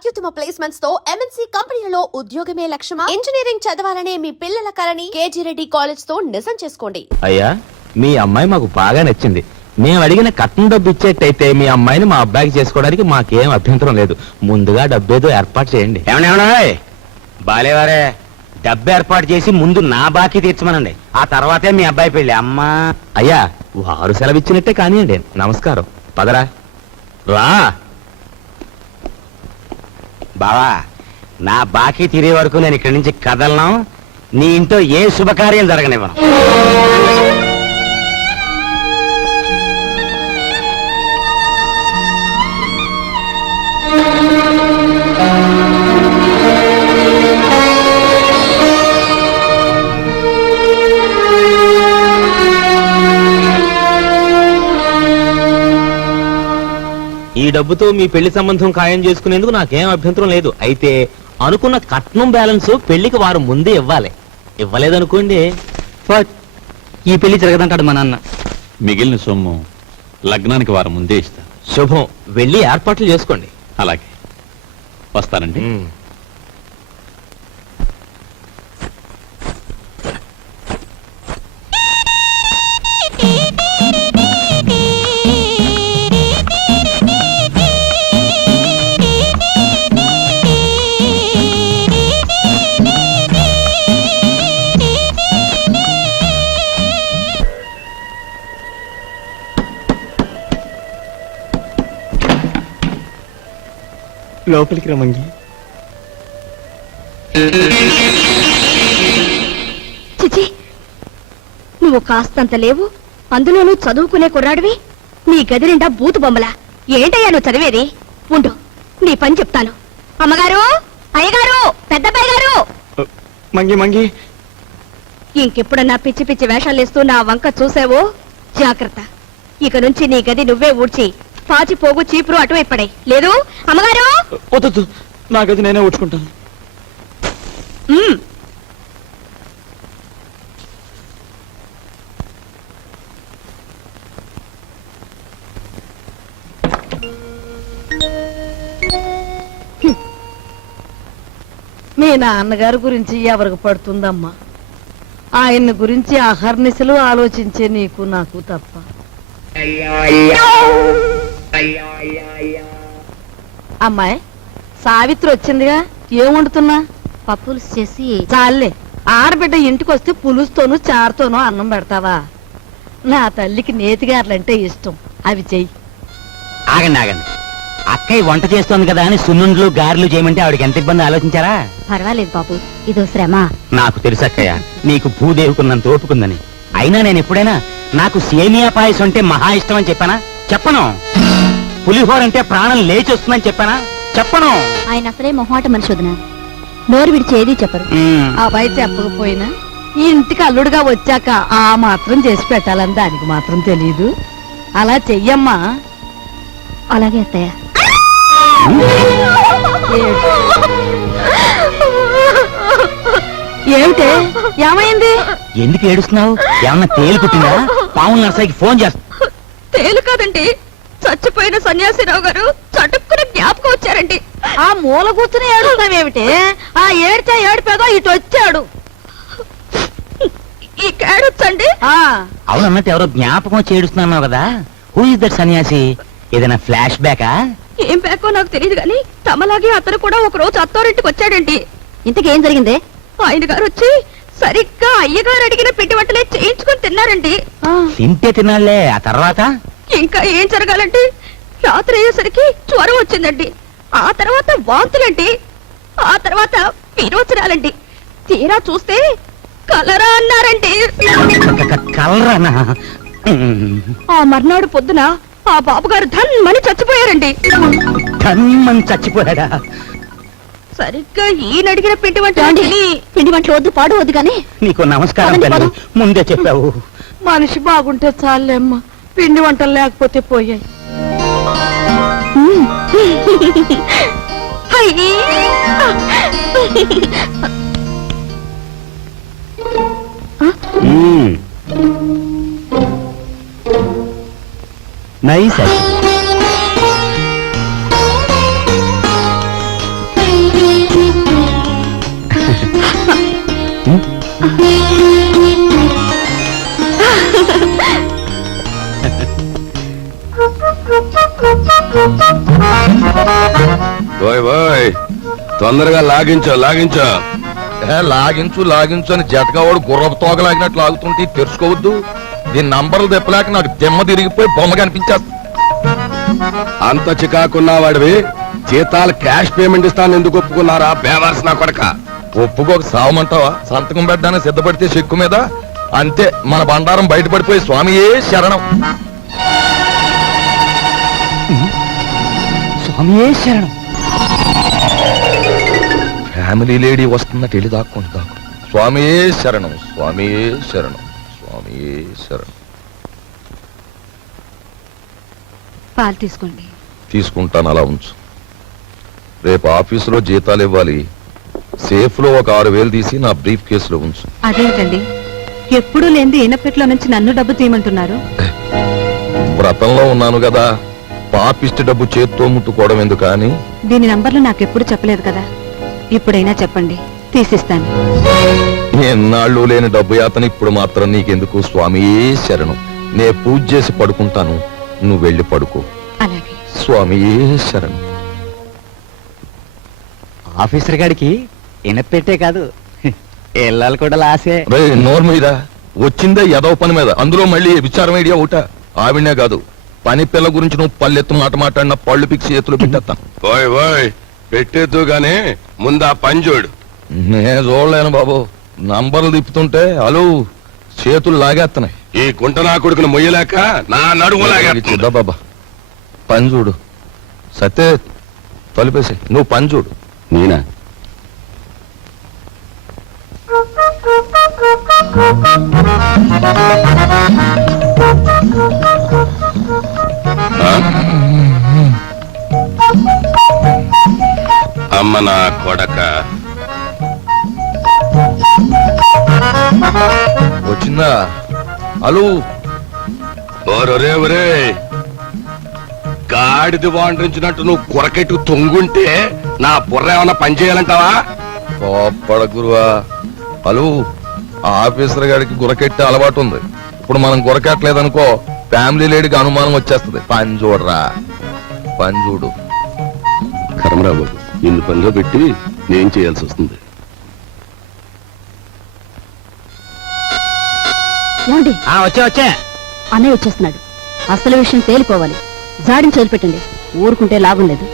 అత్యుత్తమ ప్లేస్మెంట్స్ తో ఎంఎన్సీ కంపెనీలలో ఉద్యోగమే లక్ష్యమా? ఇంజనీరింగ్ చదవాలనే మీ పిల్లల కలని కేజీ రెడ్డి కాలేజ్ తో నిజం చేసుకోండి. అయ్యా, మీ అమ్మాయి మాకు బాగా నచ్చింది. మేము అడిగిన కట్నం డబ్బు ఇచ్చేట్టయితే మీ అమ్మాయిని మా అబ్బాయికి చేసుకోవడానికి మాకేం అభ్యంతరం లేదు. ముందుగా డబ్బేదో ఏర్పాటు చేయండి. ఏమన్నా బాలేవారే, డబ్బు ఏర్పాటు చేసి ముందు నా బాకీ తీర్చమనండి, ఆ తర్వాతే మీ అబ్బాయి పెళ్లి. అమ్మా అయ్యా, వారు సెలవిచ్చినట్టే కానివ్వండి. నమస్కారం. పదరా. రా బావా, నా బాకీ తీరే వరకు నేను ఇక్కడి నుంచి కదలను. నీ ఇంట్లో ఏ శుభకార్యం జరగనివ్వను. ఈ డబ్బుతో మీ పెళ్లి సంబంధం ఖాయం చేసుకునేందుకు నాకేం అభ్యంతరం లేదు. అయితే అనుకున్న కట్నం బ్యాలెన్స్ పెళ్లికి వారు ముందే ఇవ్వాలి. ఇవ్వలేదనుకోండి, ఈ పెళ్లి జరగదంటాడు మా నాన్న. మిగిలిన సొమ్ము లగ్నానికి వారం ముందే ఇస్తా. శుభం. వెళ్ళి ఏర్పాట్లు చేసుకోండి. అలాగే, వస్తానండి. లోపలికి రమ్మంగి. చిచి, నువ్వు కాస్తంత లేవు, అందులోనూ చదువుకునే కుర్రాడివి. నీ గది నిండా బూతు బొమ్మలా. ఏంటయ్యా నువ్వు చదివేది? ఉండు, నీ పని చెప్తాను. అమ్మగారు, అయ్యగారు, పెద్దబ్బాయి గారు. మంగి మంగి, ఇంకెప్పుడన్నా పిచ్చి పిచ్చి వేషాలేస్తూ నా వంక చూసావో జాగ్రత్త. ఇక నుంచి నీ గది నువ్వే ఊడ్చి పాచి పోగు చీపురు అటువైపు పడాయి. లేదు అమ్మగారు? వద్దు, నా గది నేనే ఊడ్చుకుంటాను. మీ నాన్నగారి గురించి ఎవరికి పడుతుందమ్మా? ఆయన్ని గురించి అహర్నిశలు ఆలోచించే నీకు నాకు తప్ప. అమ్మాయి సావిత్రి వచ్చిందిగా, ఏం వండుతున్నా? పప్పులు చేసి చాలే, ఆడబిడ్డ ఇంటికి వస్తే పులుస్తోనూ చారుతోనూ అన్నం పెడతావా? నా తల్లికి నేతిగారులంటే ఇష్టం, అవి చెయ్యి. ఆగండి ఆగండి, అక్కయ్య వంట చేస్తోంది కదా అని సున్నుండ్లు గారెలు చేయమంటే ఆవిడకి ఎంత ఇబ్బంది ఆలోచించారా? పర్వాలేదు బాబు, ఇదో శ్రమ. నాకు తెలుసు అక్కయ్య, నీకు భూదేవుకున్నంత ఓపుకుందని. అయినా నేను ఎప్పుడైనా నాకు సేమియా పాయసం అంటే మహా ఇష్టం అని చెప్పానా? చెప్పను. పులిహోర అంటే ప్రాణం లేచి వస్తుందని చెప్పానా? చెప్పను. ఆయన అసలే మొహాట మనిషి వదిన, నోరు విడిచి ఏదీ చెప్పరు. అబ్బాయి చెప్పకపోయినా ఈ ఇంటికి అల్లుడుగా వచ్చాక ఆ మాత్రం చేసి పెట్టాలని దానికి మాత్రం తెలీదు. అలా చెయ్యమ్మా. అలాగే అత్తయ్య. ఏమిటే, ఏమైంది? ఎందుకు ఏడుస్తున్నావు? ఏమన్నా తేలు కుట్టిందా? పావుల నర్సయ్యకి ఫోన్ చేస్తా. తేలు కాదండి, చచ్చిపోయిన సన్యాసిరావు గారు చటుక్కున జ్ఞాపకం వచ్చారండి. ఆ మూల కూర్చుని ఏడుస్తావేమిటే? ఆ ఏడ్చా ఏడిపేదో ఇటు వచ్చాడు. ఈ కేడొచ్చండి. అవునన్నట్టు ఎవరో జ్ఞాపకం వచ్చి ఏడుస్తున్నావు కదా, హూ ఇస్ దట్ సన్యాసి? ఏదైనా ఫ్లాష్ బ్యాకా? ఏం బ్యాకో నాకు తెలియదు గాని తమలాగే అతను కూడా ఒక రోజు అత్తారింటికి వచ్చాడండి. ఇంతకేం జరిగిందే? ఆయన గారు వచ్చి సరిగ్గా అయ్యగారు అడిగిన పిండి వంటలే చేయించుకొని తిన్నారండి. తింటే తినాలే, ఆ తర్వాత? ఇంకా ఏం జరగాలండి, రాత్రి అయ్యేసరికి జ్వరం వచ్చిందండి, ఆ తర్వాత వాంతులండి, ఆ తర్వాత విరోచనాలండి, తీరా చూస్తే కలరా అన్నారండి. కలరానా? ఆ మర్నాడు పొద్దున ఆ బాబుగారు ధన్మని చచ్చిపోయారండి. ధన్మని చచ్చిపోయాడా? సరిగ్గా ఈయన అడిగిన పిండి వంటలు వద్దు, పాడు వద్దు కానీ. నీకు నమస్కారం తల్లి, ముందే చెప్పావు. మనిషి బాగుంటే చాలేమ్మా, పిండి వంటలు లేకపోతే పోయాయి. నైస్. ఓయ్ ఓయ్ తొందరగా లాగించో లాగించు అని జటకావాడు గుర్రపు తోక లాగినట్లు లాగుతుంటే తెరుచుకోవద్దు. దీని నంబర్లు తెప్పలేక నాకు దెమ్మ తిరిగిపోయి బొమ్మ కనిపించేస్తా. అంత చికాకున్నా వాడివి జీతాలు క్యాష్ పేమెంట్ ఇస్తాను ఎందుకు ఒప్పుకున్నారా బేవర్స్ నా కొడక? ఒప్పుకోక సావమంటావా? సంతకం పెట్టడానికి సిద్ధపడితే చెక్కు మీద అంతే మన బండారం బయటపడిపోయి స్వామియే శరణం. స్వామియే శరణం. ఫ్యామిలీ లేడీ వస్తున్నట్టు వెళ్ళి దాక్కుంటా. స్వామియే శరణం, స్వామియే శరణం, స్వామియే శరణం. పాలు తీసుకోండి. తీసుకుంటాను, అలా ఉంచు. రేపు ఆఫీసులో జీతాలు ఇవ్వాలి. సేఫ్ లో ఒక 6,000 తీసి నా బ్రీఫ్ కేసులో ఉంచు. అదేంటండి ఎప్పుడూ లేనిది ఈనపెట్లో నుంచి నన్ను డబ్బు తీయమంటున్నారు? వ్రతంలో ఉన్నాను కదా, పాపిష్టి డబ్బు చేత్తో ముట్టుకోవడం ఎందుకు అని. దీని నంబర్లు నాకెప్పుడు చెప్పలేదు కదా, ఇప్పుడైనా చెప్పండి, తీసిస్తాను. ఎన్నాళ్ళు లేని డబ్బు యాతన ఇప్పుడు మాత్రం నీకెందుకు? స్వామియే శరణం. నే పూజ చేసి పడుకుంటాను, నువ్వు వెళ్ళి పడుకో. అలాగే. స్వామియే శరణం. ఆఫీసర్ గారికి ఇనపెట్టే కాదు, ఇళ్ళాలు కూడా లాసే. రే నోరు మీద వచ్చిందే ఎదవ పని మీద, అందులో మళ్ళీ విచారం ఐడియా ఒకట. ఆవిడనే కాదు, పని పిల్ల గురించి నువ్వు పల్లెత్తు మాట మాట్లాడిన పళ్ళు పిక్సి చేతులు పెట్టేస్తాను. ఓయ్ ఓయ్ పెట్టేద్దు గానీ ముందు ఆ పని చూడు. నేను చూడలేను బాబు, నంబర్లు తిప్పుతుంటే అలు చేతులు లాగేస్తున్నాయి. ఈ గుంట నా కొడుకును మొయ్యలేక నా నడుము లాగేద్దా బాబా. పని చూడు. సత్తే తలుపేసి నువ్వు పని చూడు. నేనా? అమ్మ నా కొడక వచ్చిందా? అలు ఓరే ఒరే గాడిది వాండ్రించినట్టు నువ్వు కొరకెట్టు తొంగుంటే నా బుర్ర ఏమన్నా పని చేయాలంటావా? కోప్పడ గురువా. అలు ఆఫీసర్ గారికి గురకెట్టే అలవాటు ఉంది. ఇప్పుడు మనం గురకెట్టలేదనుకో ఫ్యామిలీ లేడీకి అనుమానం వచ్చేస్తుంది. పని చూడరా, పని చూడు. కర్మరా బాబు, నిన్ను పనిలో పెట్టి నేను చేయాల్సి వస్తుంది. ఏమండి వచ్చే అన్నయ్య వచ్చేస్తున్నాడు. అసలు విషయం తేలిపోవాలి. జాడిని వదిలిపెట్టండి, ఊరుకుంటే లాభం లేదు.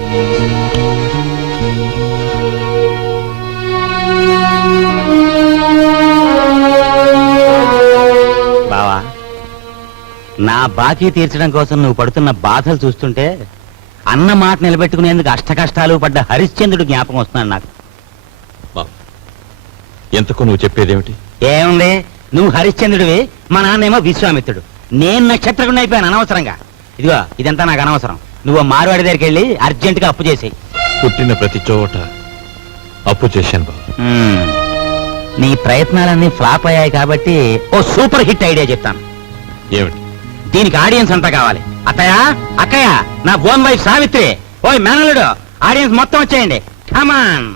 బావా, నా బాకీ తీర్చడం కోసం నువ్వు పడుతున్న బాధలు చూస్తుంటే అన్న మాట నిలబెట్టుకునేందుకు అష్టకష్టాలు పడ్డ హరిశ్చంద్రుడు జ్ఞాపకం వస్తున్నాడు నాకు. ఎంతకు నువ్వు చెప్పేదేమిటి? ఏముంది, నువ్వు హరిశ్చంద్రుడివి, మా నాన్నేమో విశ్వామిత్రుడు. నేను నక్షత్రకుండా అయిపోయాను అనవసరంగా. ఇదిగో ఇదంతా నాకు అనవసరం. నువ్వు మార్వాడి దగ్గరికి వెళ్ళి అర్జెంటుగా అప్పు చేసేయి. పుట్టిన ప్రతి చోట అప్పు చేశాను బాబు. నీ ప్రయత్నాలన్నీ ఫ్లాప్ అయ్యాయి కాబట్టి ఓ సూపర్ హిట్ ఐడియా చెప్తాను. ఏమిటి? దీనికి ఆడియన్స్ అంతా కావాలి. అత్తయ్య, అక్కయ్య, నా ఓన్ వైఫ్ సావిత్రి, ఓయ్ మేనలుడు, ఆడియన్స్ మొత్తం వచ్చేయండి. కమాన్.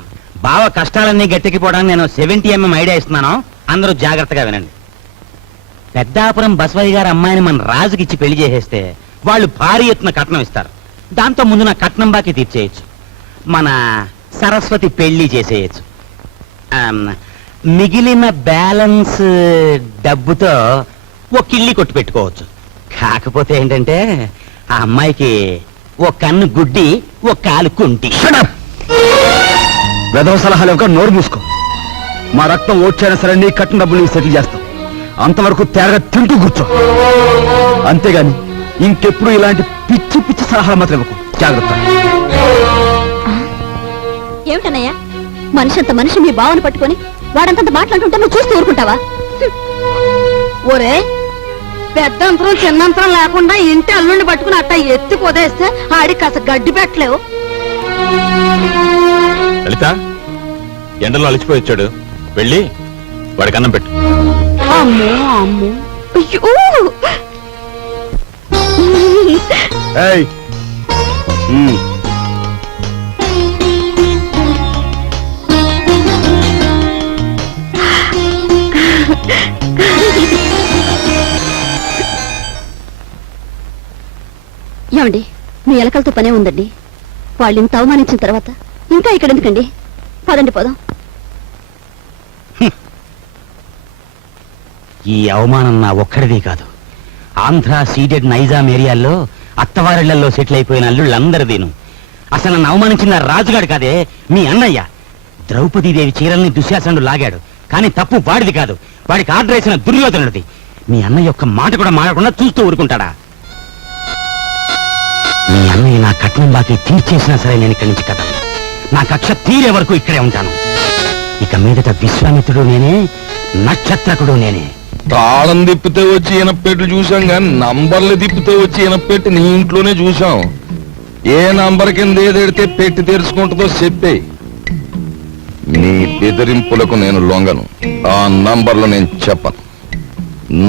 బావ కష్టాలన్నీ గట్టెక్కిపోవడానికి నేను 70mm ఐడియా ఇస్తున్నాను. అందరూ జాగ్రత్తగా వినండి. పెద్దాపురం బసవయ్య గారి అమ్మాయిని మన రాజుకిచ్చి పెళ్లి చేసేస్తే వాళ్ళు భారీ ఎత్తున కట్నం ఇస్తారు. దాంతో ముందు నా కట్నం బాకీ తీర్చేయచ్చు. మన సరస్వతి పెళ్లి చేసేయచ్చు. మిగిలిన బ్యాలెన్స్ డబ్బుతో ఓ కిళ్ళి కొట్టు పెట్టుకోవచ్చు. కాకపోతే ఏంటంటే ఆ అమ్మాయికి ఓ కన్ను గుడ్డి, ఓ కాలు కుంటి. వెధవ సలహాలు ఒక నోరు మూసుకో. మా రక్తం ఓడ్చైనా సరే నీ కట్టిన డబ్బులు సెటిల్ చేస్తాం. అంతవరకు తేరగా తింటూ కూర్చో. అంతేగాని ఇంకెప్పుడు ఇలాంటి పిచ్చి పిచ్చి సలహాలు మాత్రం ఇవ్వకు. జాగ్రత్త. ఏమిటన్నయ్యా, మనిషి అంత మనిషి మీ బావను పట్టుకొని వాడంతంత మాట్లాడుతుంటే నువ్వు చూస్తూ ఊరుకుంటావా? ఒరే, పెద్దంతరం చిన్నంతరం లేకుండా ఇంటి అల్లుండి పట్టుకుని అట్ట ఎత్తి పొదేస్తే ఆడికి కాస్త గడ్డి పెట్టలేవు. లలిత, ఎండలో అలసిపోయి వచ్చాడు, వెళ్ళి వాడికి అన్నం పెట్టు. అమ్మో అమ్మో, అయ్యో. ఏయ్, ఏమండి, మీ ఎలకలతో పనే ఉందండి. వాళ్ళు ఇంత అవమానించిన తర్వాత ఇంకా ఇక్కడ ఎందుకండి? పదండి పోదాం. ఈ అవమానం నా ఒక్కడిది కాదు, ఆంధ్ర సీడెడ్ నైజాం ఏరియాల్లో అత్తవారిళ్లలో సెటిల్ అయిపోయిన అల్లుళ్ళందరిదీను. అసలు నన్ను అవమానించిన రాజుగాడు కాదే, మీ అన్నయ్య. ద్రౌపదీదేవి చీరల్ని దుశ్శాసనుడు లాగాడు, కానీ తప్పు వాడిది కాదు, వాడికి ఆర్డర్ వేసిన దుర్యోధనుడిది. మీ అన్నయ్య ఒక్క మాట కూడా మాడకుండా చూస్తూ ఊరుకుంటాడా? మీ అన్నయ్య నా కట్నం బాకీ తీర్చేసినా సరే నేను ఇక్కడి నుంచి కదలను. నా కక్ష తీరే వరకు ఇక్కడే ఉంటాను. ఇక మీదట విశ్వామిత్రుడు నేనే, నక్షత్రకుడు నేనే. తాళం తిప్పితే వచ్చి ఇనపెట్టు చూసాం కానీ నంబర్లు తిప్పితే వచ్చి ఇనపెట్టి నీ ఇంట్లోనే చూసాం. ఏ నంబర్ కింద ఏదెడితే పెట్టి తెరుచుకుంటుందో చెప్పే. నీ బెదిరింపులకు నేను లొంగను. ఆ నంబర్లు నేను చెప్పను.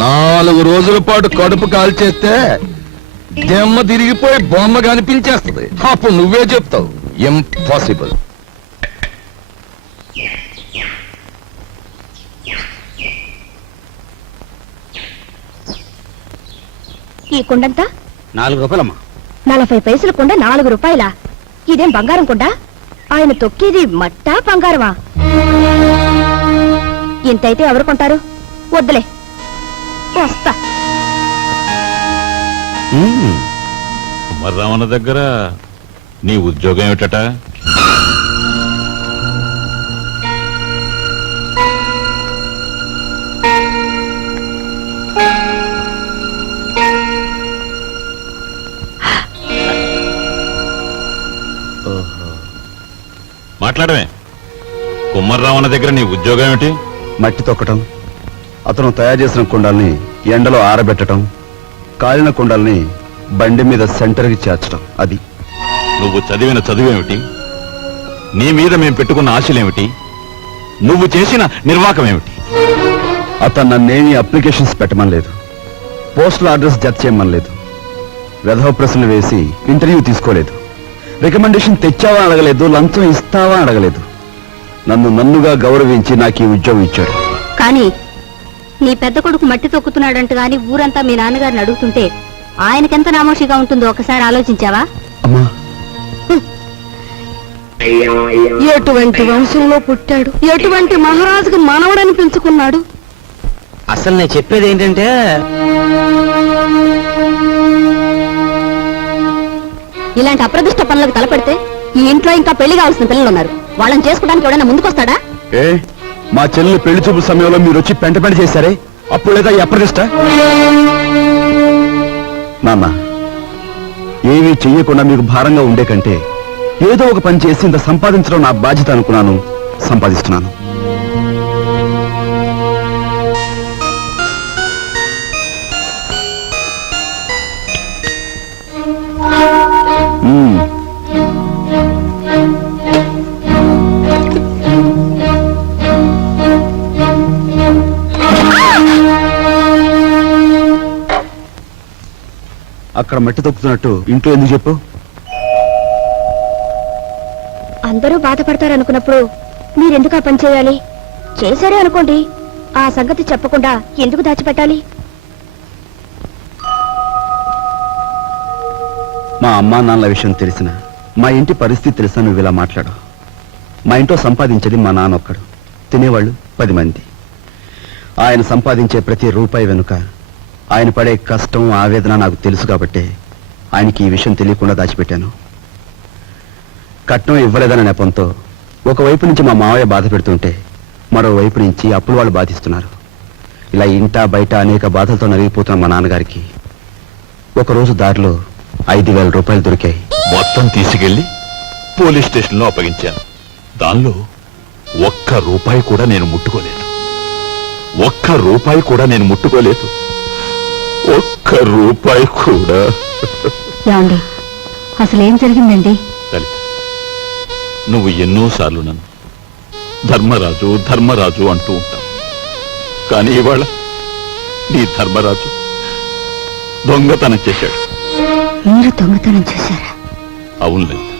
4 రోజుల పాటు కడుపు కాల్చేస్తే దెమ్మ తిరిగిపోయి బొమ్మ కనిపించేస్తుంది. అప్పుడు నువ్వే చెప్తావు ఇంపాసిబుల్. ఈ కుండంతా 4 రూపాయలమ్మా. 40 పైసల కుండ 4 రూపాయలా? ఇదేం బంగారం కుండ? ఆయన తొక్కేది మట్టా బంగారమా? ఇంతైతే ఎవరు కొంటారు? వద్దులే, వస్తా. కుమారరావణ దగ్గర నీ ఉద్యోగం ఏమిటట? మాట్లాడమే. కుమారరావణ దగ్గర నీ ఉద్యోగం ఏమిటి? మట్టి తొక్కటం, అతను తయారు చేసిన కుండల్ని ఎండలో ఆరబెట్టడం, కాలిన కుండల్ని బండి మీద సెంటర్కి చేర్చడం. అది. నువ్వు చదివిన చదువేమిటి? నీ మీద మేము పెట్టుకున్న ఆశలేమిటి? నువ్వు చేసిన నిర్వాకం ఏమిటి? అతను నన్నేమీ అప్లికేషన్స్ పెట్టమనలేదు, పోస్టల్ అడ్రస్ జత చేయమనలేదు, వెధవ ప్రశ్నలు వేసి ఇంటర్వ్యూ తీసుకోలేదు, రికమెండేషన్ తెచ్చావా అడగలేదు, లంచం ఇస్తావా అడగలేదు. నన్నుగా గౌరవించి నాకు ఈ ఉద్యోగం ఇచ్చాడు. కానీ నీ పెద్ద కొడుకు మట్టి తొక్కుతున్నాడంట గాని ఊరంతా మీ నాన్నగారిని అడుగుతుంటే ఆయనకెంత నామోషిగా ఉంటుందో ఒకసారి ఆలోచించావా? అమ్మా, ఎటువంటి వంశంలో పుట్టాడు, ఎటువంటి మహారాజుకు మనవడని పెంచుకున్నాడు. అసలు నేను చెప్పేది ఏంటంటే, ఇలాంటి అప్రదిష్ట పనులకు తలపెడితే ఈ ఇంట్లో ఇంకా పెళ్లి కావాల్సిన పిల్లలు ఉన్నారు. వాళ్ళని చేసుకోవడానికి ఎవడైనా ముందుకొస్తాడా? ఏ మా చెల్లెలు పెళ్లి చూపు సమయంలో మీరు వచ్చి పెంట చేశారే, అప్పుడు లేదా ఈ అప్రదిష్ట? నాన్న, ఏమీ చెయ్యకుండా మీకు భారంగా ఉండే కంటే ఏదో ఒక పని చేసి ఇంత సంపాదించడం నా బాధ్యత అనుకున్నాను, సంపాదిస్తున్నాను. అక్కడ మట్టి తొక్కుతున్నట్టు ఇంట్లో ఎందుకు చెప్పు? అందరూ బాధపడతారనుకున్నప్పుడు మీరెందుకు ఆ పని చేయాలి? చేశారే అనుకోండి, ఆ సంగతి చెప్పకుండా ఎందుకు దాచిపెట్టాలి? మా అమ్మా నాన్నల విషయం తెలిసిన, మా ఇంటి పరిస్థితి తెలిసిన నువ్వు ఇలా మాట్లాడు. మా ఇంట్లో సంపాదించేది మా నాన్న ఒక్కడు, తినేవాళ్ళు 10 మంది. ఆయన సంపాదించే ప్రతి రూపాయి వెనుక ఆయన పడే కష్టం, ఆవేదన నాకు తెలుసు కాబట్టే ఆయనకి ఈ విషయం తెలియకుండా దాచిపెట్టాను. కట్నం ఇవ్వలేదన్న నెపంతో ఒకవైపు నుంచి మా మావయ్య బాధ పెడుతుంటే మరోవైపు నుంచి అప్పులు వాళ్ళు బాధిస్తున్నారు. ఇలా ఇంటా బయట అనేక బాధలతో నలిగిపోతున్న మా నాన్నగారికి ఒకరోజు దారిలో 5,000 రూపాయలు దొరికాయి. మొత్తం తీసుకెళ్లి పోలీస్ స్టేషన్ లో అప్పగించాను. దానిలో ₹1 కూడా నేను ముట్టుకోలేదు. ₹1 కూడా నేను ముట్టుకోలేదు. ₹1 కూడా. ఏమండి, అసలేం జరిగిందండి? లలిత, నువ్వు ఎన్నోసార్లు నన్ను ధర్మరాజు ధర్మరాజు అంటూ ఉంటావు. కానీ ఇవాళ నీ ధర్మరాజు దొంగతనం చేశాడు. మీరు దొంగతనం చేశారా? అవును లలిత,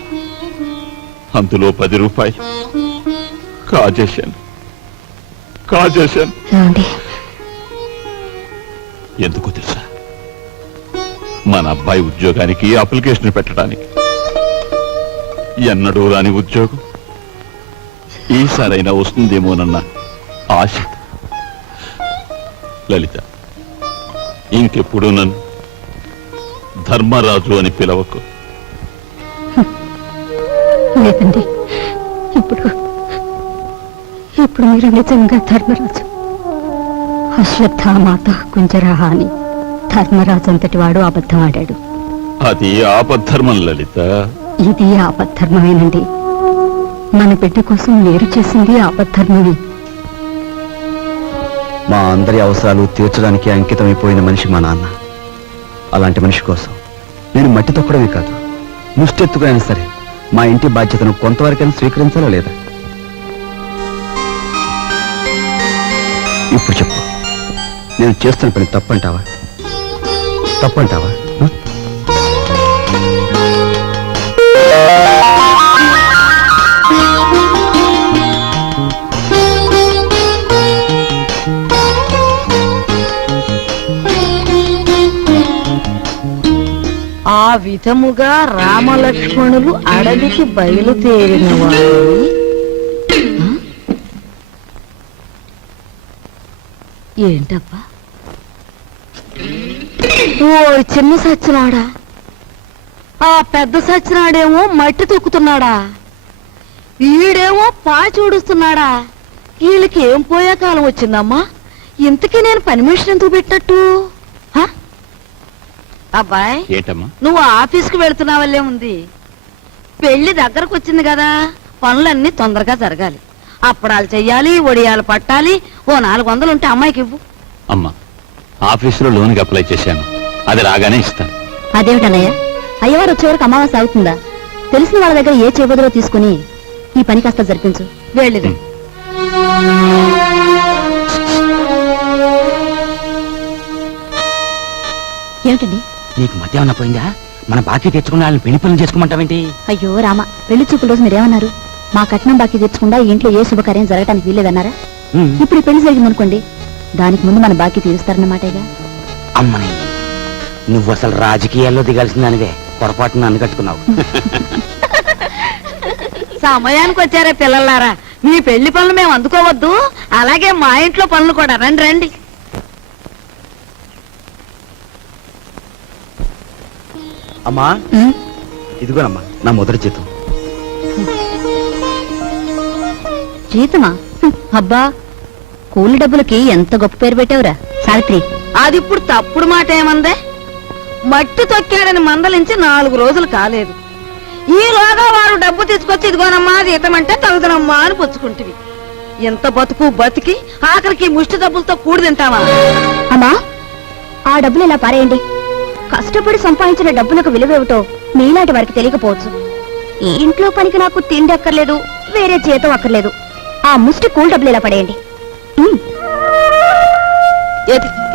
అందులో ₹10 కాజేశాను. ఏమండి, ఎందుకో తెలుసా? మన అబ్బాయి ఉద్యోగానికి అప్లికేషన్ పెట్టడానికి. ఎన్నడూ రాని ఉద్యోగం ఈసారైనా వస్తుందేమోనన్న ఆశ. లలిత, ఇంకెప్పుడు నన్ను ధర్మరాజు అని పిలవకు. లేదండి, ఇప్పుడు మీరు నిజంగా ధర్మరాజు. అశ్వత్థామాత కుంజరహ అని ధర్మరాజు అంతటి వాడు అబద్ధం ఆడాడు. అది ఆపద్ధర్మం లలిత. ఇది ఆపద్ధర్మమేనండి. మన బిడ్డ కోసం మీరు చేసింది ఆపద్ధర్మమే. మా అందరి అవసరాలు తీర్చడానికి అంకితమైపోయిన మనిషి మా నాన్న. అలాంటి మనిషి కోసం నేను మట్టి తొక్కడమే కాదు, ముష్టెత్తుకునైనా సరే మా ఇంటి బాధ్యతను కొంతవరకైనా స్వీకరించాలా లేదా? ఇప్పుడు చెప్పు, నేను చేస్తున్న పని తప్పంటావా? తప్పంటావా? ఆ విధముగా రామలక్ష్మణులు అడవికి బయలుదేరిన వారు ఏంటబ్బా? ఓ చిన్న సచ్చినాడా, ఆ పెద్ద సచ్చినాడేమో మట్టి తొక్కుతున్నాడా, వీడేమో పాచూడుస్తున్నాడా. వీళ్ళకి ఏం పోయే కాలం వచ్చిందమ్మా? ఇంతకీ నేను పని మనిషిని ఎందుకు పెట్టినట్టు? హ? అబ్బాయ్, ఏంటమ్మా? నువ్వు ఆఫీస్కి వెళుతున్నావల్లే ఉంది. పెళ్లి దగ్గరకు వచ్చింది కదా, పనులన్నీ తొందరగా జరగాలి. అప్పడాలు చెయ్యాలి, ఒడియాలు పట్టాలి. ఓ 400 ఉంటే అమ్మాయికి ఇవ్వు. అమ్మా, ఆఫీసులో లోన్కి అప్లై చేశాను, అది రాగానే ఇస్తాను. అదేమిటన్నయ్య, అయ్యవారు వచ్చే వరకు అమావాస్య అవుతుందా? తెలిసిన వాళ్ళ దగ్గర ఏ చేబదులో తీసుకుని ఈ పని కాస్త జరిపించు. వెళ్ళిదు. ఏమిటండి? నీకు మధ్య ఏమన్నా పోయిందా? మన బాకీ తెచ్చుకున్న వాళ్ళని పెళ్లి పనులు చేసుకోమంటావేంటి? అయ్యో రామ, పెళ్లి చూపుల రోజు మీరేమన్నారు? మా కట్నం బాకీ తెచ్చకుండా ఈ ఇంట్లో ఏ శుభకార్యం జరగటానికి వీల్లేదన్నారా? ఇప్పుడు ఈ పెళ్లి జరిగిందనుకోండి, దానికి ముందు మన బాకీ తీరుస్తారన్నమాటేగా. అమ్మని, నువ్వు అసలు రాజకీయాల్లో దిగాల్సిందానివే, పొరపాటున నన్ను కట్టుకున్నావు. సమయానికి వచ్చారే పిల్లలారా, మీ పెళ్లి పనులు మేము అందుకోవద్దు, అలాగే మా ఇంట్లో పనులు కూడా. రండి రండి. అమ్మా, ఇదిగోనమ్మా నా మొదటి జీతం. జీతమా? అబ్బా, కూలి డబ్బులకి ఎంత గొప్ప పేరు పెట్టావురా సావిత్రి. అది ఇప్పుడు తప్పుడు మాట ఏమందే? మట్టి తొక్కాడని మందలించి 4 రోజులు కాలేదు. ఈలోగా వారు డబ్బు తీసుకొచ్చి ఇదిగోనమ్మా జీతం అంటే తగుదనమ్మా అని పుచ్చుకుంటివి. ఎంత బతుకు బతికి ఆఖరికి ముష్టి డబ్బులతో కూడి తింటావా? అమ్మా, ఆ డబ్బులు ఇలా పారేయండి. కష్టపడి సంపాదించిన డబ్బులకు విలువేమిటో మీలాంటి వారికి తెలియకపోవచ్చు. ఈ ఇంట్లో పనికి నాకు తిండి అక్కర్లేదు, వేరే జీతం అక్కర్లేదు. ఆ ముష్టి కూల్ డబ్బులు ఇలా పడేయండి.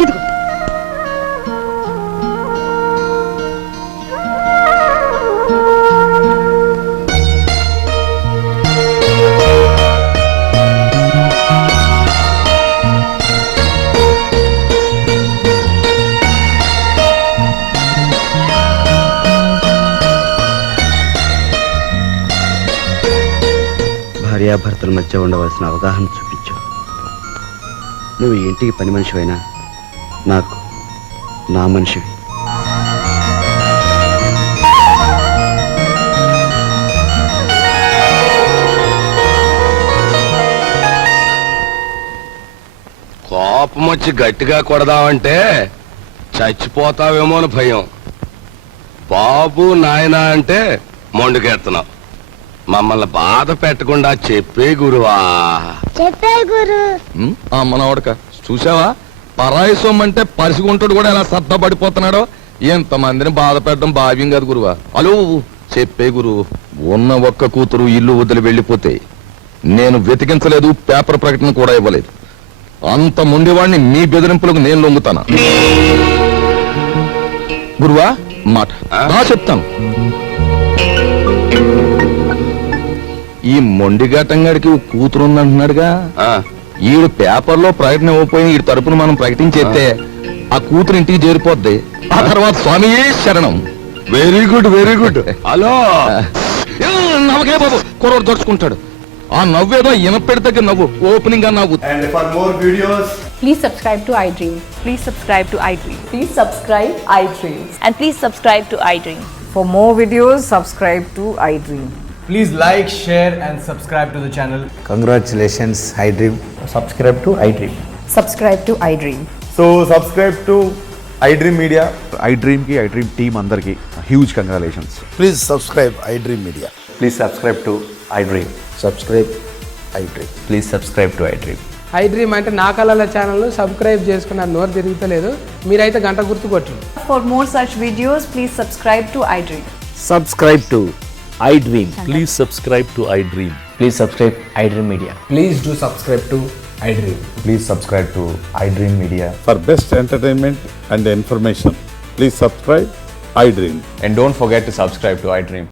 ఇదిగో. భార్యాభర్తల మధ్య ఉండవలసిన అవగాహన చూపించు. నువ్వు ఈ ఇంటికి పని మనిషివైనా నాకు నా మనిషివి. కోపం వచ్చి గట్టిగా కొడదామంటే చచ్చిపోతావేమో అని భయం. బాబు నాయనా అంటే మొండుకెడుతున్నావు. మమ్మల్ని బాధ పెట్టకుండా చెప్పే గురువా. మనవడక చూసావా, పరాయి సొమ్మంటే పరిసిగుంటాడు కూడా ఎలా సత్తపడిపోతున్నాడో. ఎంతమందిని బాధ పెట్టడం భావ్యం కాదు గురువా. అలో చెప్పే గురువు. ఉన్న ఒక్క కూతురు ఇల్లు వదిలి వెళ్ళిపోతే నేను వెతికించలేదు, పేపర్ ప్రకటన కూడా ఇవ్వలేదు. అంత ముండివాడిని మీ బెదిరింపులకు నేను లొంగుతానా? గురువా మాట చెప్తాను. ఈ మొండిఘాటంగాడికి కూతురుందంటున్నాడుగా, ఈడు పేపర్లో ప్రకటన ఇవ్వకపోయిన ఈ తరపున మనం ప్రకటించేస్తే ఆ కూతురు ఇంటికి చేరిపోద్ది. ఆ తర్వాత స్వామియే శరణం. Very good very good. Hello ఆగే బాబు కుర్రోడు దొరుచుకుంటాడు. ఆ నవ్వేదో ఇనపెడి దగ్గర నవ్వు, ఓపెనింగ్ గా నవ్వు. And for more videos, Please subscribe to iDream. Please subscribe to iDream. Please subscribe iDream. And please subscribe to iDream. For more videos, subscribe to iDream. please like, share and subscribe to the channel. Congratulations iDream. Subscribe to iDream. Subscribe to iDream. So subscribe to iDream Media. iDream కి iDream team అందరికి huge congratulations. Please subscribe iDream Media. Please subscribe to iDream. Subscribe iDream. Please subscribe to iDream. iDream అంటే నా కళల channel subscribe చేసుకున్న నోరు తిరుగుతలేదు. మీరైతే గంట గుర్తు కొట్టండి. For more such videos, please subscribe to iDream. Subscribe to iDream. Please subscribe to iDream. Please subscribe iDream media. Please do subscribe to iDream. Please subscribe to iDream media. For best entertainment and information please subscribe iDream. And don't forget to subscribe to iDream.